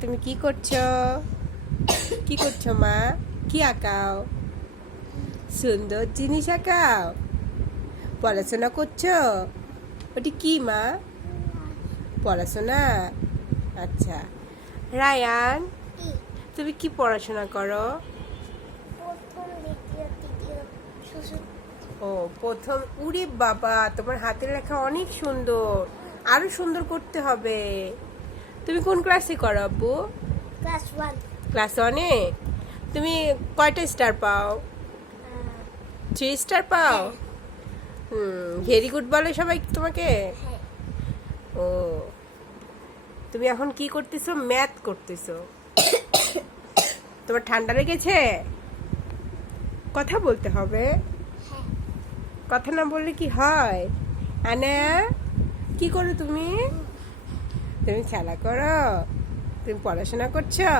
তুমি কি করছো? কি করছো মা? কি আঁকাও? সুন্দর জিনিস আঁকাও? পড়াশোনা করছো? ওটি কি মা? পড়াশোনা? আচ্ছা। রায়ান, তুমি কি পড়াশোনা করো? প্রথম দ্বিতীয় তৃতীয় চতুর্থ। ও, প্রথম। উরে বাবা, তোমার হাতের লেখা অনেক সুন্দর। আরো সুন্দর করতে হবে। তুমি কোন ক্লাসে করো আব্বু? ক্লাস 1। ক্লাস 1-এ? তুমি কয়টা স্টার পাও? 3 স্টার পাও? ভেরি গুড বলে সবাই তোমাকে? হ্যাঁ। ও, তুমি এখন কি করতেছো? ম্যাথ করতেছো? তোমার ঠান্ডা লেগেছে? কথা বলতে হবে। হ্যাঁ। কথা না বললে কি হয়? আনা, কি করো তুমি? তুমি খেলা করো? তুমি পড়াশোনা করছো?